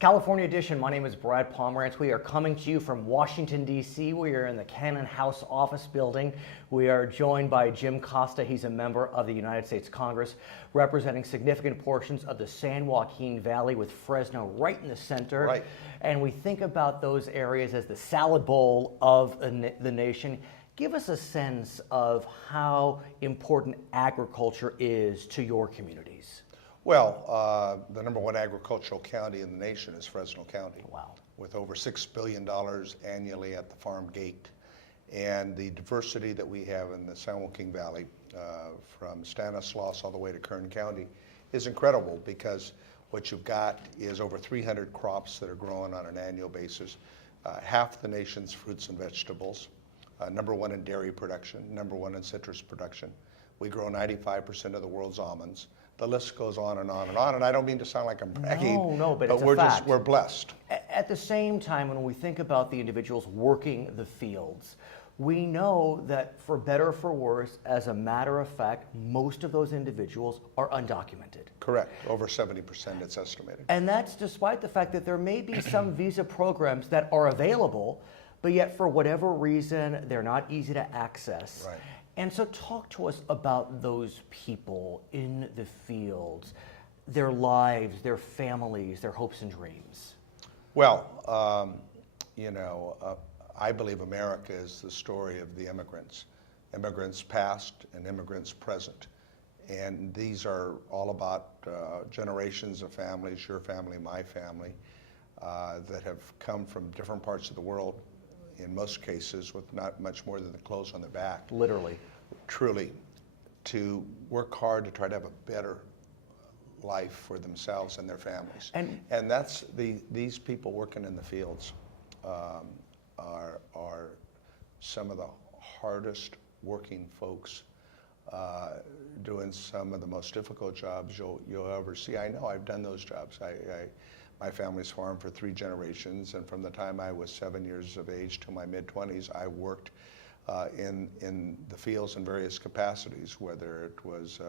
California Edition. My name is Brad Pomerance. We are coming to you from Washington, D.C. We are in the Cannon House office building. We are joined by Jim Costa. He's a member of the United States Congress, representing significant portions of the San Joaquin Valley with Fresno right in the center. Right. And we think about those areas as the salad bowl of the nation. Give us a sense of how important agriculture is to your communities. Well, the number one agricultural county in the nation is Fresno County. Wow. With over $6 billion annually at the farm gate. And the diversity that we have in the San Joaquin Valley, from Stanislaus all the way to Kern County, is incredible because what you've got is over 300 crops that are grown on an annual basis, half the nation's fruits and vegetables, number one in dairy production, number one in citrus production. We grow 95% of the world's almonds. The list goes on and on and on, and I don't mean to sound like I'm bragging, No, but it's a fact. we're blessed. At the same time, when we think about the individuals working the fields, we know that for better or for worse, as a matter of fact, most of those individuals are undocumented. Correct, over 70% it's estimated. And that's despite the fact that there may be some visa programs that are available, but yet for whatever reason, they're not easy to access. Right. And so talk to us about those people in the fields, their lives, their families, their hopes and dreams. Well, I believe America is the story of the immigrants. Immigrants past and immigrants present. And these are all about generations of families, your family, my family, that have come from different parts of the world, in most cases with not much more than the clothes on their back. Literally. Truly, to work hard to try to have a better life for themselves and their families. And that's these people working in the fields are some of the hardest working folks doing some of the most difficult jobs you'll ever see. I know I've done those jobs. My family's farmed for 3 generations, and from the time I was 7 years of age to my mid-20s, I worked in the fields in various capacities, whether it was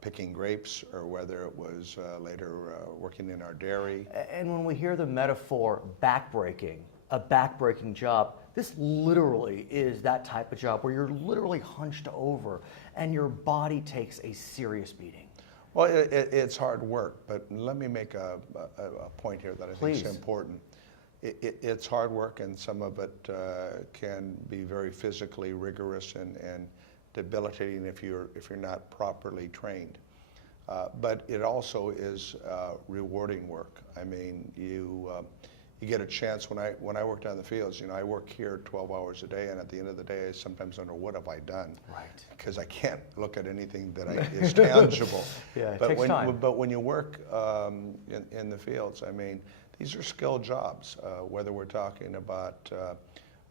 picking grapes or whether it was later working in our dairy. And when we hear the metaphor backbreaking, a backbreaking job, this literally is that type of job where you're literally hunched over and your body takes a serious beating. Well, it's hard work, but let me make a point here that I think is important. It's hard work, and some of it can be very physically rigorous and debilitating if you're not properly trained. But it also is rewarding work. I mean, you get a chance. When I worked on the fields, I work here 12 hours a day, and at the end of the day, I sometimes wonder, what have I done? Right. Because I can't look at anything that is tangible. Yeah, it takes time. But when you work in the fields, I mean, these are skilled jobs, whether we're talking about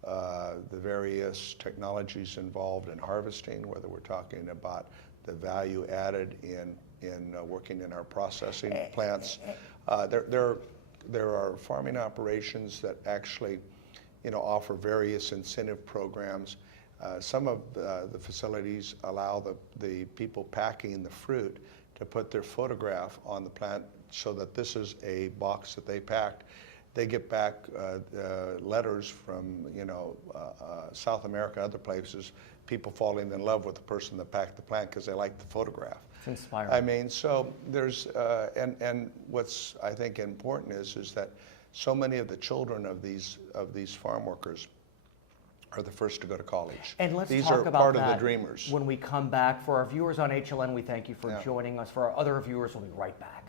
the various technologies involved in harvesting, whether we're talking about the value added in working in our processing plants. There are farming operations that actually, offer various incentive programs. Some of the facilities allow the people packing the fruit to put their photograph on the plant so that this is a box that they packed. They get back letters from South America, other places, people falling in love with the person that packed the plant because they like the photograph. It's inspiring. I mean, so there's and what's I think important is that so many of the children of these farm workers are the first to go to college. And let's These talk are about part that of the dreamers. when we come back. For our viewers on HLN, we thank you for joining us. For our other viewers, we'll be right back.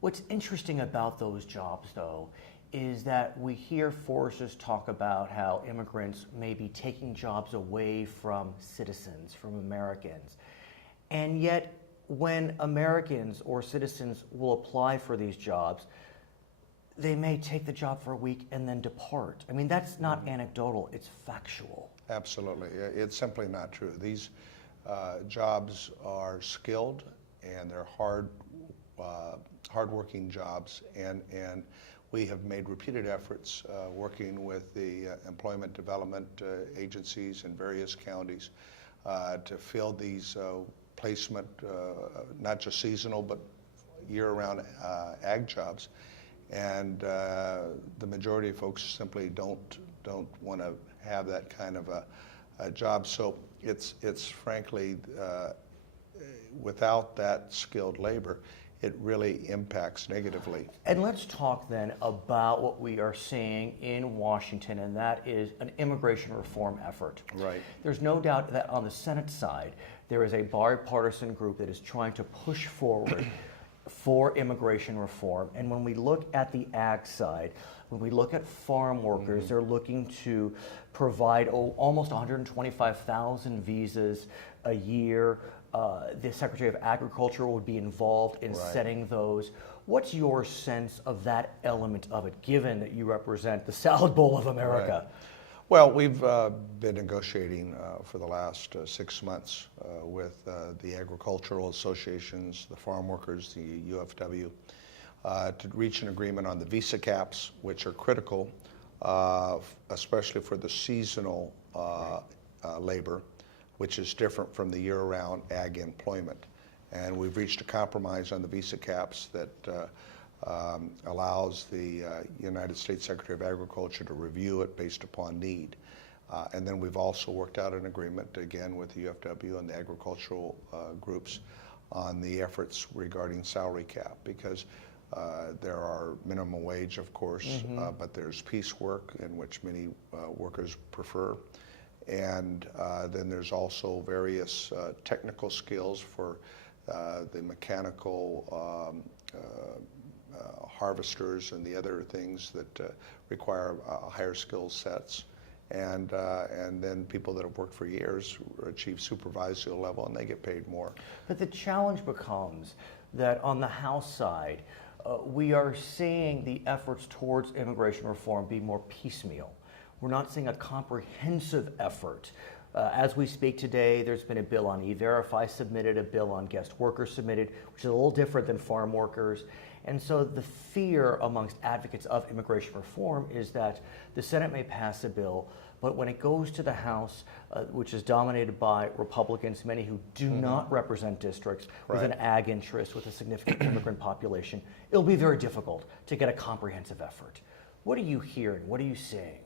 What's interesting about those jobs, though, is that we hear foresters talk about how immigrants may be taking jobs away from citizens, from Americans. And yet, when Americans or citizens will apply for these jobs, they may take the job for a week and then depart. I mean, that's not anecdotal, it's factual. Absolutely. It's simply not true. These jobs are skilled and they're hard-working jobs, and we have made repeated efforts working with the employment development agencies in various counties to fill these placement, not just seasonal, but year-round ag jobs, and the majority of folks simply don't want to have that kind of a job. So it's frankly, without that skilled labor, it really impacts negatively. And let's talk then about what we are seeing in Washington, and that is an immigration reform effort. Right. There's no doubt that on the Senate side, there is a bipartisan group that is trying to push forward for immigration reform. And when we look at the ag side, when we look at farm workers, they're looking to provide almost 125,000 visas a year. The Secretary of Agriculture would be involved in setting those. What's your sense of that element of it, given that you represent the salad bowl of America? Right. Well, we've been negotiating for the last 6 months with the agricultural associations, the farm workers, the UFW, to reach an agreement on the visa caps, which are critical, especially for the seasonal labor, which is different from the year-round ag employment. And we've reached a compromise on the visa caps that allows the United States Secretary of Agriculture to review it based upon need. And then we've also worked out an agreement, again, with the UFW and the agricultural groups on the efforts regarding salary cap, because there are minimum wage, of course, but there's piecework, in which many workers prefer. And then there's also various technical skills for the mechanical harvesters and the other things that require higher skill sets. And then people that have worked for years achieve supervisory level and they get paid more. But the challenge becomes that on the House side, we are seeing the efforts towards immigration reform be more piecemeal. We're not seeing a comprehensive effort. As we speak today, there's been a bill on E-Verify submitted, a bill on guest workers submitted, which is a little different than farm workers. And so the fear amongst advocates of immigration reform is that the Senate may pass a bill, but when it goes to the House, which is dominated by Republicans, many who do not represent districts with an ag interest, with a significant immigrant population, it'll be very difficult to get a comprehensive effort. What are you hearing? What are you seeing?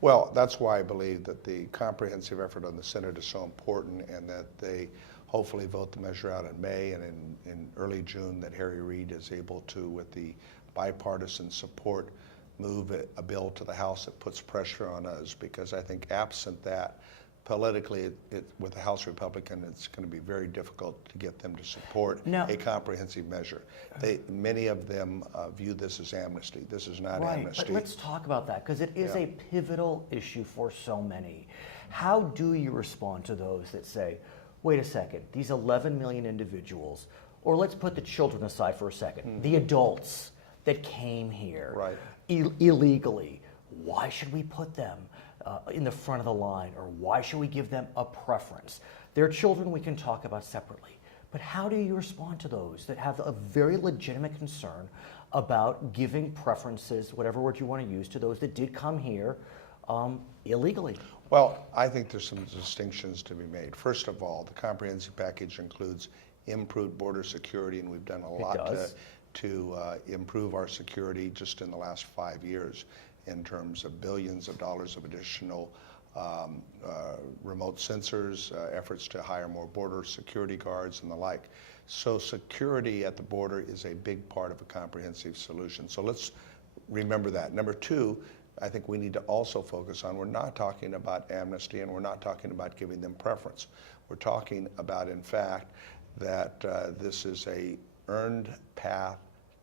Well, that's why I believe that the comprehensive effort on the Senate is so important, and that they hopefully vote the measure out in May, and in early June that Harry Reid is able to, with the bipartisan support, move a bill to the House that puts pressure on us, because I think absent that, politically, with the House Republican, it's going to be very difficult to get them to support a comprehensive measure. Many of them view this as amnesty. This is not amnesty. But let's talk about that, because it is a pivotal issue for so many. How do you respond to those that say, wait a second, these 11 million individuals, or let's put the children aside for a second, the adults that came here illegally, why should we put them in the front of the line, or why should we give them a preference? Their children we can talk about separately, but how do you respond to those that have a very legitimate concern about giving preferences, whatever word you want to use, to those that did come here illegally? Well, I think there's some distinctions to be made. First of all, the comprehensive package includes improved border security, and we've done a lot to improve our security just in the last 5 years, in terms of billions of dollars of additional remote sensors, efforts to hire more border security guards and the like. So security at the border is a big part of a comprehensive solution. So let's remember that. Number two, I think we need to also focus on, we're not talking about amnesty, and we're not talking about giving them preference. We're talking about, in fact, that this is a earned path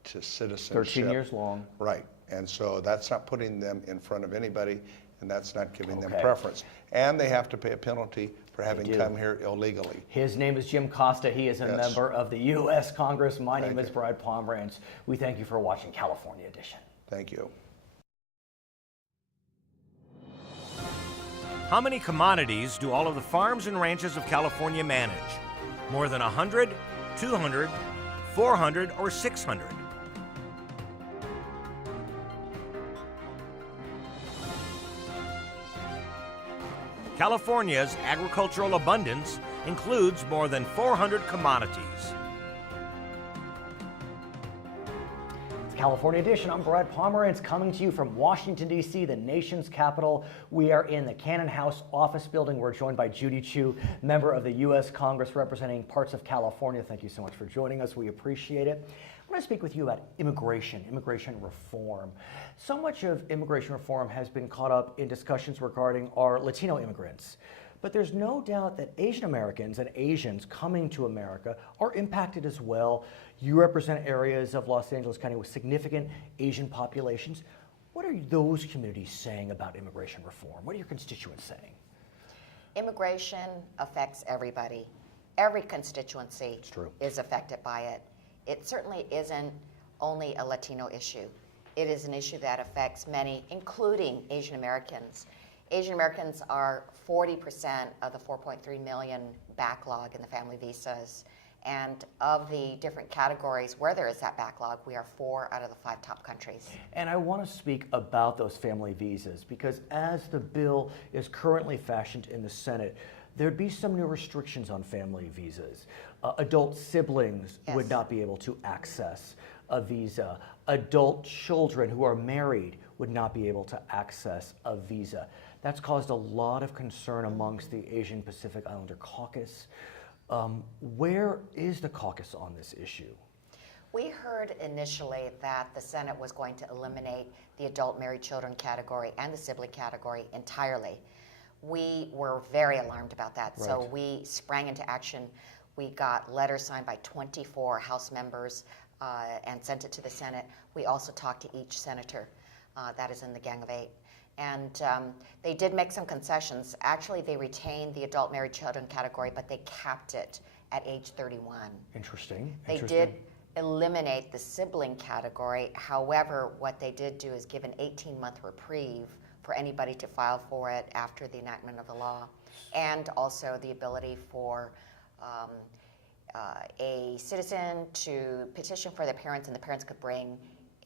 to citizenship. 13 years long. Right. And so that's not putting them in front of anybody, and that's not giving them preference. And they have to pay a penalty for having come here illegally. His name is Jim Costa. He is a member of the US Congress. My name is Brad Pomerance. We thank you for watching California Edition. Thank you. How many commodities do all of the farms and ranches of California manage? More than 100, 200, 400, or 600? California's agricultural abundance includes more than 400 commodities. California Edition. I'm Brad Pomerance, coming to you from Washington, D.C., the nation's capital. We are in the Cannon House office building. We're joined by Judy Chu, member of the U.S. Congress representing parts of California. Thank you so much for joining us. We appreciate it. I want to speak with you about immigration reform. So much of immigration reform has been caught up in discussions regarding our Latino immigrants. But there's no doubt that Asian Americans and Asians coming to America are impacted as well. You represent areas of Los Angeles County with significant Asian populations. What are those communities saying about immigration reform? What are your constituents saying? Immigration affects everybody. Every constituency is affected by it. It certainly isn't only a Latino issue. It is an issue that affects many, including Asian Americans. Asian Americans are 40% of the 4.3 million backlog in the family visas. And of the different categories where there is that backlog, we are 4 out of the 5 top countries. And I want to speak about those family visas because as the bill is currently fashioned in the Senate, there'd be some new restrictions on family visas. Adult siblings would not be able to access a visa. Adult children who are married would not be able to access a visa. That's caused a lot of concern amongst the Asian Pacific Islander caucus. Where is the caucus on this issue? We heard initially that the Senate was going to eliminate the adult married children category and the sibling category entirely. We were very alarmed about that, so we sprang into action. We got letters signed by 24 House members and sent it to the Senate. We also talked to each senator that is in the Gang of 8. And they did make some concessions. Actually, they retained the adult married children category, but they capped it at age 31. Interesting. They did eliminate the sibling category. However, what they did do is give an 18-month reprieve for anybody to file for it after the enactment of the law, and also the ability for a citizen to petition for their parents, and the parents could bring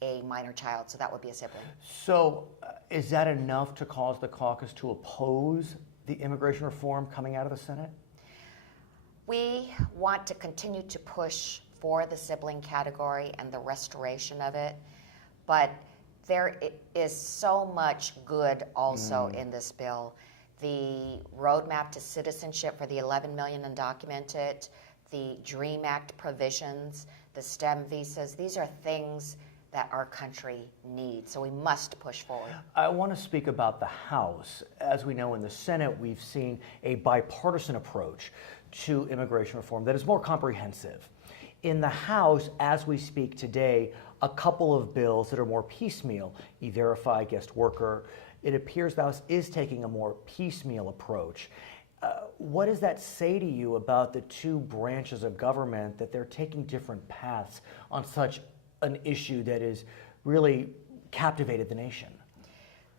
a minor child, so that would be a sibling. So is that enough to cause the caucus to oppose the immigration reform coming out of the Senate? We want to continue to push for the sibling category and the restoration of it, but there is so much good also in this bill. The roadmap to citizenship for the 11 million undocumented, the DREAM Act provisions, the STEM visas, these are things that our country needs, so we must push forward. I want to speak about the House. As we know, in the Senate, we've seen a bipartisan approach to immigration reform that is more comprehensive. In the House, as we speak today, a couple of bills that are more piecemeal, E-Verify, guest worker, it appears the House is taking a more piecemeal approach. What does that say to you about the two branches of government, that they're taking different paths on such an issue that is really captivated the nation?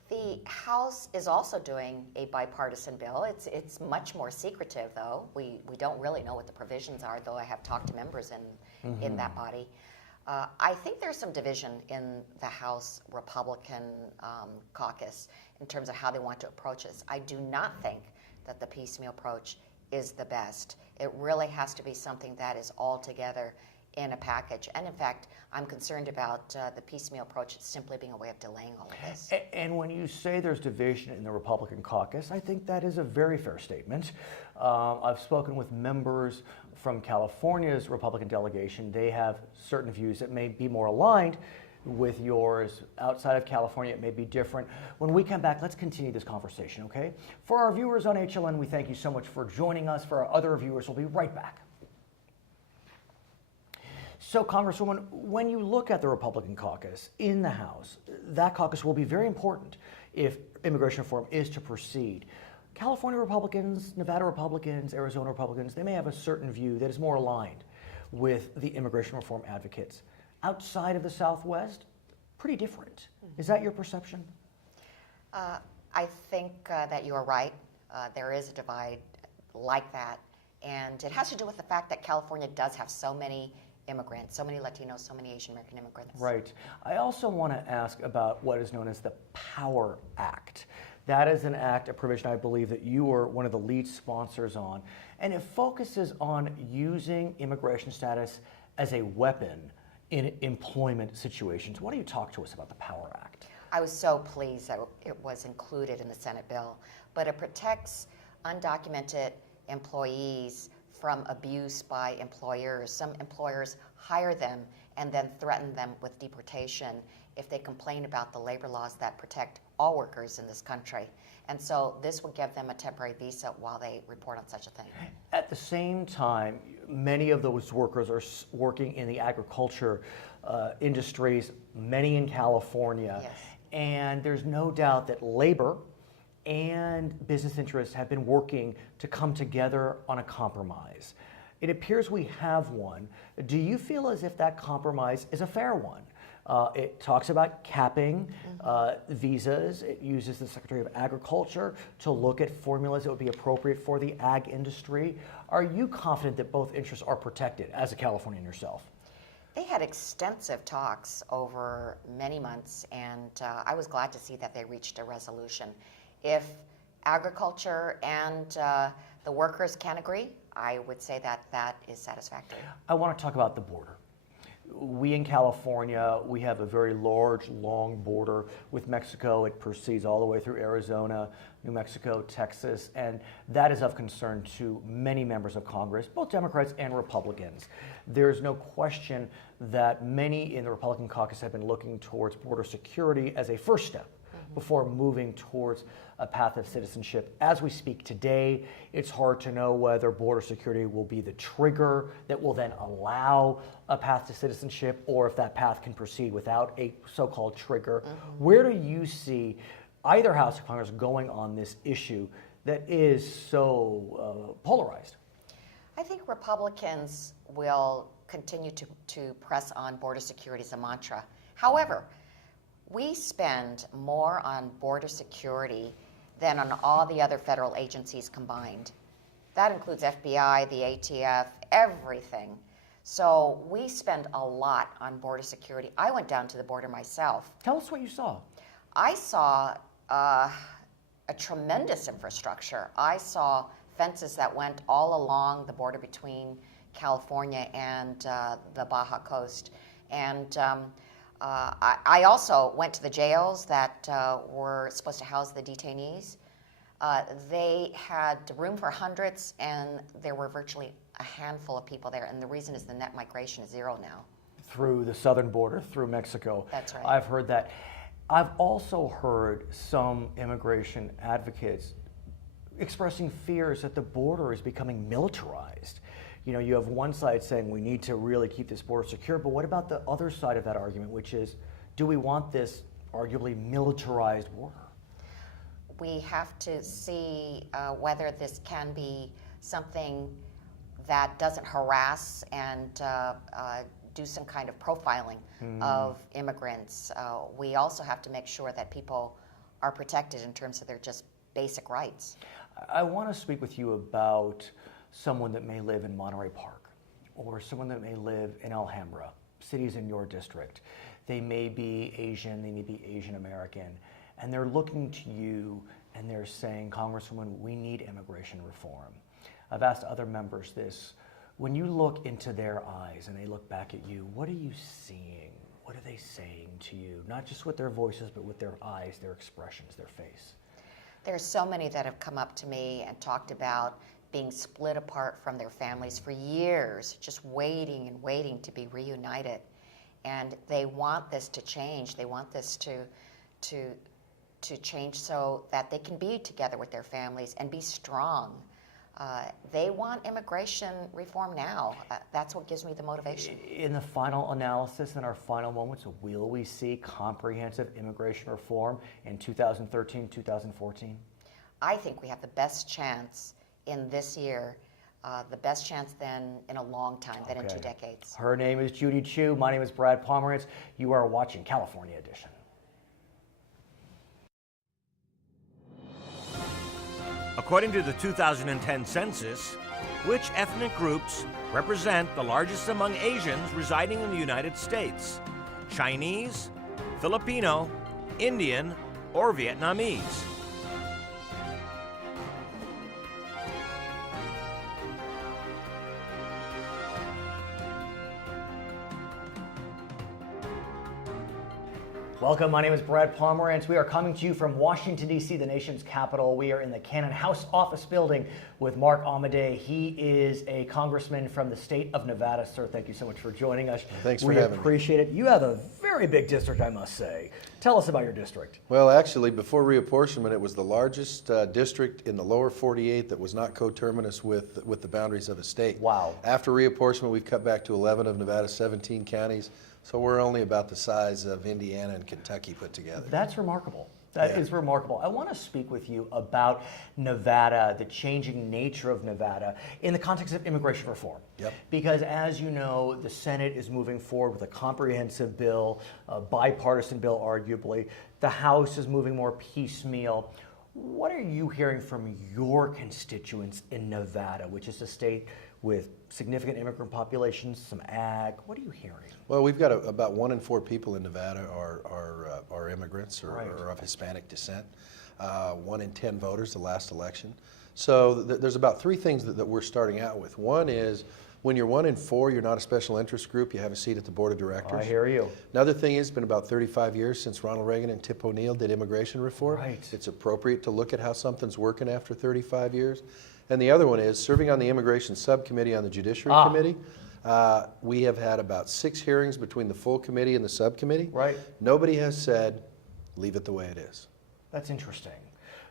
The House is also doing a bipartisan bill. It's much more secretive, though. We don't really know what the provisions are, though I have talked to members in that body. I think there's some division in the House Republican caucus in terms of how they want to approach this. I do not think that the piecemeal approach is the best. It really has to be something that is all together in a package. And in fact, I'm concerned about the piecemeal approach simply being a way of delaying all of this. And when you say there's division in the Republican caucus, I think that is a very fair statement. I've spoken with members from California's Republican delegation. They have certain views that may be more aligned with yours. Outside of California, it may be different. When we come back, let's continue this conversation, okay? For our viewers on HLN, we thank you so much for joining us. For our other viewers, we'll be right back. So, Congresswoman, when you look at the Republican caucus in the House, that caucus will be very important if immigration reform is to proceed. California Republicans, Nevada Republicans, Arizona Republicans, they may have a certain view that is more aligned with the immigration reform advocates. Outside of the Southwest, pretty different. Is that your perception? I think that you are right. There is a divide like that, and it has to do with the fact that California does have so many immigrants, so many Latinos, so many Asian American immigrants. Right. I also want to ask about what is known as the POWER Act. That is an act, a provision I believe that you were one of the lead sponsors on, and it focuses on using immigration status as a weapon in employment situations. Why don't you talk to us about the Power Act? I was so pleased that it was included in the Senate bill, but it protects undocumented employees from abuse by employers. Some employers hire them and then threaten them with deportation if they complain about the labor laws that protect all workers in this country. And so this will give them a temporary visa while they report on such a thing. At the same time, many of those workers are working in the agriculture industries, many in California. Yes. And there's no doubt that labor and business interests have been working to come together on a compromise. It appears we have one. Do you feel as if that compromise is a fair one? It talks about capping visas. It uses the Secretary of Agriculture to look at formulas that would be appropriate for the ag industry. Are you confident that both interests are protected as a Californian yourself? They had extensive talks over many months, and I was glad to see that they reached a resolution. If agriculture and the workers can agree, I would say that that is satisfactory. I want to talk about the border. We in California, we have a very large, long border with Mexico. It proceeds all the way through Arizona, New Mexico, Texas, and that is of concern to many members of Congress, both Democrats and Republicans. There's no question that many in the Republican caucus have been looking towards border security as a first step before moving towards a path of citizenship. As we speak today, it's hard to know whether border security will be the trigger that will then allow a path to citizenship, or if that path can proceed without a so-called trigger. Where do you see either House of Congress going on this issue that is so polarized? I think Republicans will continue to press on border security as a mantra. However, we spend more on border security than on all the other federal agencies combined. That includes FBI, the ATF, everything. So we spend a lot on border security. I went down to the border myself. Tell us what you saw. I saw a tremendous infrastructure. I saw fences that went all along the border between California and the Baja Coast. And I also went to the jails that were supposed to house the detainees. They had room for hundreds, and there were virtually a handful of people there. And the reason is the net migration is zero now. Through the southern border, through Mexico. That's right. I've heard that. I've also heard some immigration advocates expressing fears that the border is becoming militarized. You know, you have one side saying we need to really keep this border secure, but what about the other side of that argument, which is, do we want this arguably militarized border? We have to see whether this can be something that doesn't harass and do some kind of profiling of immigrants. We also have to make sure that people are protected in terms of their just basic rights. I want to speak with you about someone that may live in Monterey Park, or someone that may live in Alhambra, cities in your district. They may be Asian, they may be Asian American, and they're looking to you and they're saying, Congresswoman, we need immigration reform. I've asked other members this. When you look into their eyes and they look back at you, what are you seeing? What are they saying to you? Not just with their voices, but with their eyes, their expressions, their face. There's so many that have come up to me and talked about being split apart from their families for years, just waiting and waiting to be reunited. And they want this to change. They want this to change so that they can be together with their families and be strong. They want immigration reform now. That's what gives me the motivation. In the final analysis, in our final moments, will we see comprehensive immigration reform in 2013, 2014? I think we have the best chance in this year, the best chance than in a long time, than in 2 decades. Her name is Judy Chu. My name is Brad Pomerance. You are watching California Edition. According to the 2010 census, which ethnic groups represent the largest among Asians residing in the United States? Chinese, Filipino, Indian, or Vietnamese? Welcome, my name is Brad Pomerance. We are coming to you from Washington, D.C., the nation's capital. We are in the Cannon House office building with Mark Amodei. He is a congressman from the state of Nevada. Sir, thank you so much for joining us. Thanks for having me. We appreciate it. You have a very big district, I must say. Tell us about your district. Well, actually, before reapportionment, it was the largest district in the lower 48 that was not coterminous with the boundaries of a state. Wow. After reapportionment, we've cut back to 11 of Nevada's 17 counties, so we're only about the size of Indiana and Kentucky put together. That's remarkable. That is remarkable. I want to speak with you about Nevada, the changing nature of Nevada in the context of immigration reform. Yep. Because as you know, the Senate is moving forward with a comprehensive bill, a bipartisan bill arguably. The House is moving more piecemeal. What are you hearing from your constituents in Nevada, which is a state with significant immigrant populations, some ag? What are you hearing? Well, we've got about 1 in 4 people in Nevada are immigrants or of Hispanic descent. 1 in 10 voters the last election. So there's about 3 things that we're starting out with. One is when you're 1 in 4, you're not a special interest group. You have a seat at the board of directors. I hear you. Another thing is it's been about 35 years since Ronald Reagan and Tip O'Neill did immigration reform. Right. It's appropriate to look at how something's working after 35 years. And the other one is serving on the immigration subcommittee on the Judiciary Committee. We have had about 6 hearings between the full committee and the subcommittee. Right. Nobody has said, leave it the way it is. That's interesting.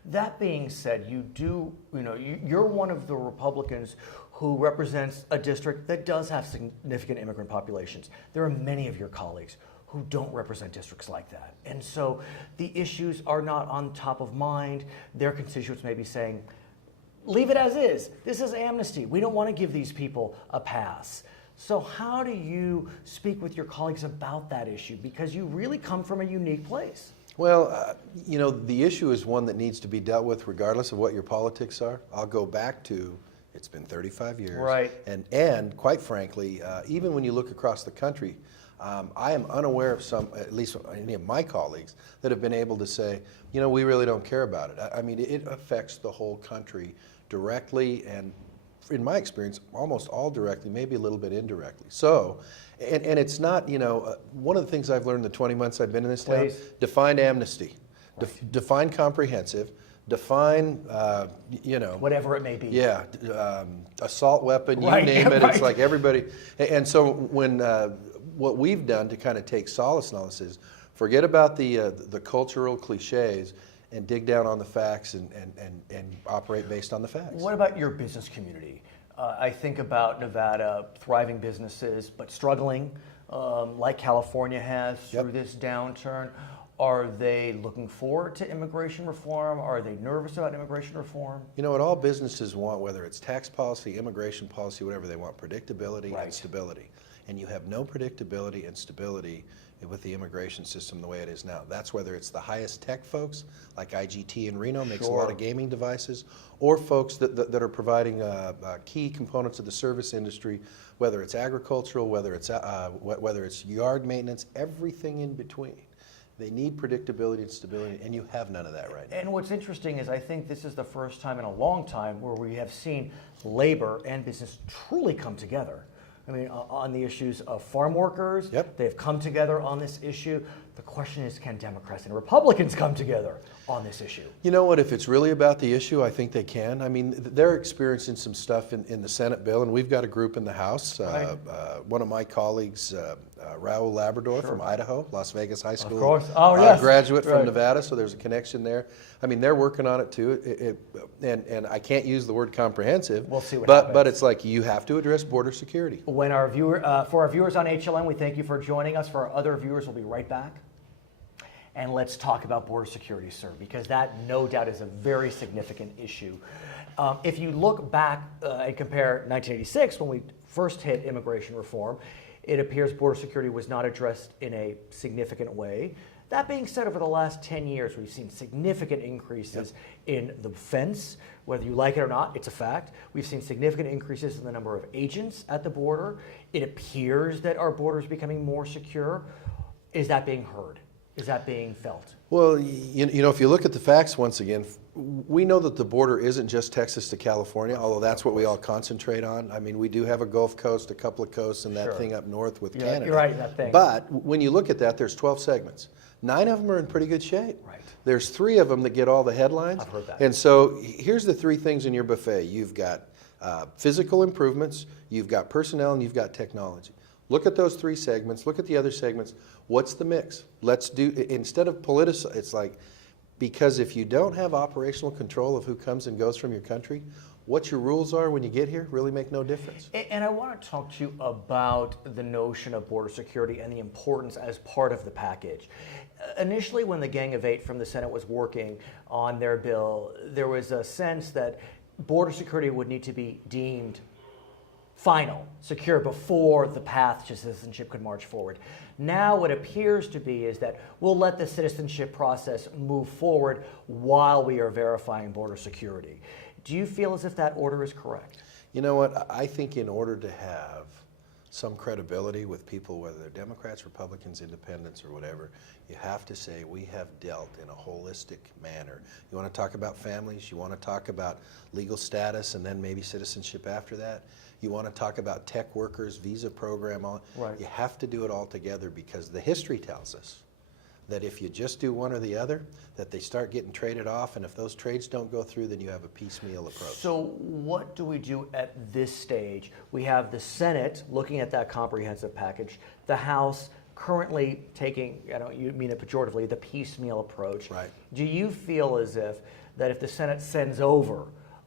That being said, you're one of the Republicans who represents a district that does have significant immigrant populations. There are many of your colleagues who don't represent districts like that. And so the issues are not on top of mind. Their constituents may be saying, leave it as is. This is amnesty. We don't want to give these people a pass. So how do you speak with your colleagues about that issue? Because you really come from a unique place. Well, the issue is one that needs to be dealt with regardless of what your politics are. I'll go back to, it's been 35 years. Right. And quite frankly, even when you look across the country, I am unaware of at least any of my colleagues, that have been able to say, we really don't care about it. I mean, it affects the whole country directly, and in my experience, almost all directly, maybe a little bit indirectly. So, and it's not, one of the things I've learned in the 20 months I've been in this town, define amnesty, define comprehensive, define, whatever it may be. Yeah, assault weapon, you Right, name it, right. It's like everybody. And so when, what we've done to kind of take solace in all this is, forget about the cultural cliches and dig down on the facts and operate based on the facts. What about your business community? I think about Nevada, thriving businesses, but struggling, like California has through this downturn. Are they looking forward to immigration reform? Are they nervous about immigration reform? What all businesses want, whether it's tax policy, immigration policy, whatever, they want predictability and stability. And you have no predictability and stability with the immigration system the way it is now. That's whether it's the highest tech folks, like IGT in Reno, makes a lot of gaming devices, or folks that are providing key components of the service industry, whether it's agricultural, whether it's yard maintenance, everything in between. They need predictability and stability, and you have none of that right now. And what's interesting is I think this is the first time in a long time where we have seen labor and business truly come together. I mean, on the issues of farm workers, they've come together on this issue. The question is, can Democrats and Republicans come together on this issue? You know what, if it's really about the issue, I think they can. I mean, they're experiencing some stuff in the Senate bill, and we've got a group in the House. One of my colleagues, Raul Labrador from Idaho, Las Vegas High School graduate from Nevada, so there's a connection there. I mean, they're working on it too, and I can't use the word comprehensive, we'll see what happens. But it's like you have to address border security. For our viewers on HLN, we thank you for joining us. For our other viewers, we'll be right back. And let's talk about border security, sir, because that no doubt is a very significant issue. If you look back and compare 1986, when we first hit immigration reform, it appears border security was not addressed in a significant way. That being said, over the last 10 years, we've seen significant increases in the fence. Whether you like it or not, it's a fact. We've seen significant increases in the number of agents at the border. It appears that our border is becoming more secure. Is that being heard? Is that being felt? Well, if you look at the facts once again, we know that the border isn't just Texas to California, although that's what we all concentrate on. I mean, we do have a Gulf Coast, a couple of coasts, and that thing up north with Canada. You're right, that thing. But when you look at that, there's 12 segments. 9 of them are in pretty good shape. Right. There's 3 of them that get all the headlines. I've heard that. And so here's the 3 things in your buffet. You've got physical improvements, you've got personnel, and you've got technology. Look at those 3 segments. Look at the other segments. What's the mix? Let's do, instead of political, it's like, because if you don't have operational control of who comes and goes from your country, what your rules are when you get here really make no difference. And I want to talk to you about the notion of border security and the importance as part of the package. Initially, when the Gang of 8 from the Senate was working on their bill, there was a sense that border security would need to be deemed final, secure, before the path to citizenship could march forward. Now what appears to be is that we'll let the citizenship process move forward while we are verifying border security. Do you feel as if that order is correct? You know what? I think in order to have some credibility with people, whether they're Democrats, Republicans, Independents, or whatever, you have to say we have dealt in a holistic manner. You want to talk about families, you want to talk about legal status, and then maybe citizenship after that. You want to talk about tech workers, visa program, Right. You have to do it all together, because the history tells us that if you just do one or the other, that they start getting traded off, and if those trades don't go through, then you have a piecemeal approach. So what do we do at this stage? We have the Senate looking at that comprehensive package, the House currently taking, I don't you mean it pejoratively, the piecemeal approach. Right. Do you feel as if that if the Senate sends over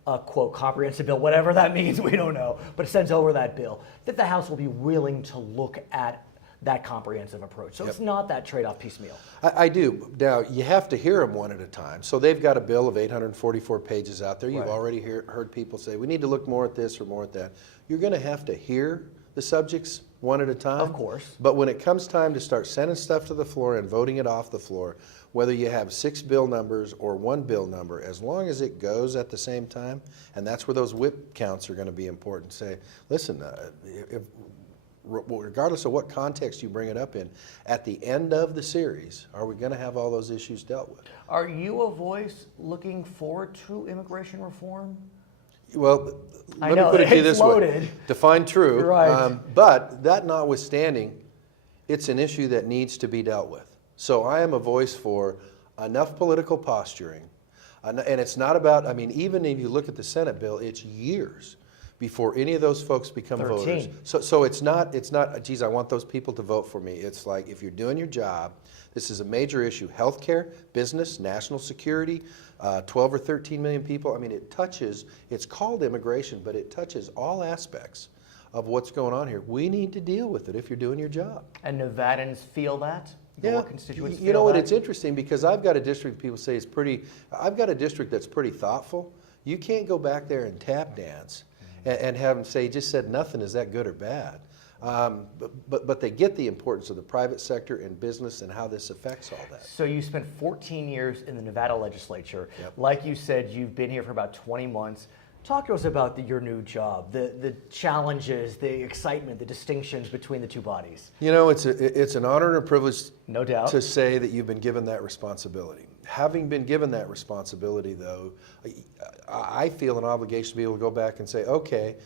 a, quote, comprehensive bill, whatever that means, we don't know, but sends over that bill, that the House will be willing to look at that comprehensive approach? So It's not that trade-off piecemeal. I do. Now, you have to hear them one at a time. So they've got a bill of 844 pages out there. You've Right. already heard people say, we need to look more at this or more at that. You're going to have to hear the subjects one at a time. Of course. But when it comes time to start sending stuff to the floor and voting it off the floor, whether you have 6 bill numbers or 1 bill number, as long as it goes at the same time, and that's where those whip counts are going to be important. Say, listen, regardless of what context you bring it up in, at the end of the series, are we going to have all those issues dealt with? Are you a voice looking forward to immigration reform? Well, I let me know, put it to you it's this way. loaded. Define true. Right. But that notwithstanding, it's an issue that needs to be dealt with. So I am a voice for enough political posturing. And it's not about, I mean, even if you look at the Senate bill, it's years before any of those folks become 13. voters. So it's not, geez, I want those people to vote for me. It's like, if you're doing your job, this is a major issue. Healthcare, business, national security, 12 or 13 million people. I mean, it touches, it's called immigration, but it touches all aspects of what's going on here. We need to deal with it if you're doing your job. And Nevadans feel that? Your constituents you feel know what? that? It's interesting because I've got a district. People say it's pretty. I've got a district that's pretty thoughtful. You can't go back there and tap dance and have them say, "Just said nothing. Is that good or bad?" But they get the importance of the private sector and business and how this affects all that. So you spent 14 years in the Nevada legislature. Yep. Like you said, you've been here for about 20 months. Talk to us about your new job, the challenges, the excitement, the distinctions between the two bodies. You know, it's an honor and a privilege, No doubt. to say that you've been given that responsibility. Having been given that responsibility, though, I feel an obligation to be able to go back and say, okay,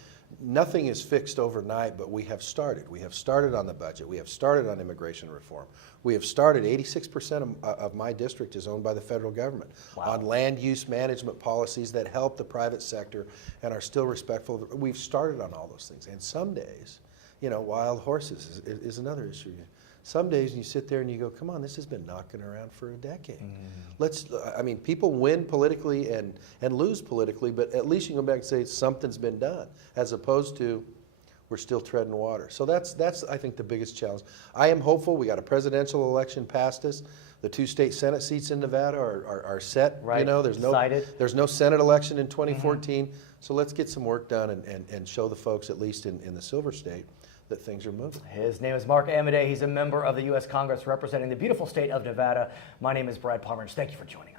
nothing is fixed overnight, but we have started. We have started on the budget. We have started on immigration reform. We have started, 86% of my district is owned by the federal government. Wow. On land use management policies that help the private sector and are still respectful. We've started on all those things. And some days, you know, wild horses is another issue. Some days you sit there and you go, come on, this has been knocking around for a decade. I mean, people win politically and lose politically, but at least you can go back and say something's been done, as opposed to we're still treading water. So that's I think the biggest challenge. I am hopeful. We got a presidential election past us. The 2 state Senate seats in Nevada are set. Right. You know, there's no Senate election in 2014. So let's get some work done and show the folks, at least in the Silver State, that things are moving. His name is Mark Amodei. He's a member of the US Congress representing the beautiful state of Nevada. My name is Brad Pomerance. Thank you for joining us.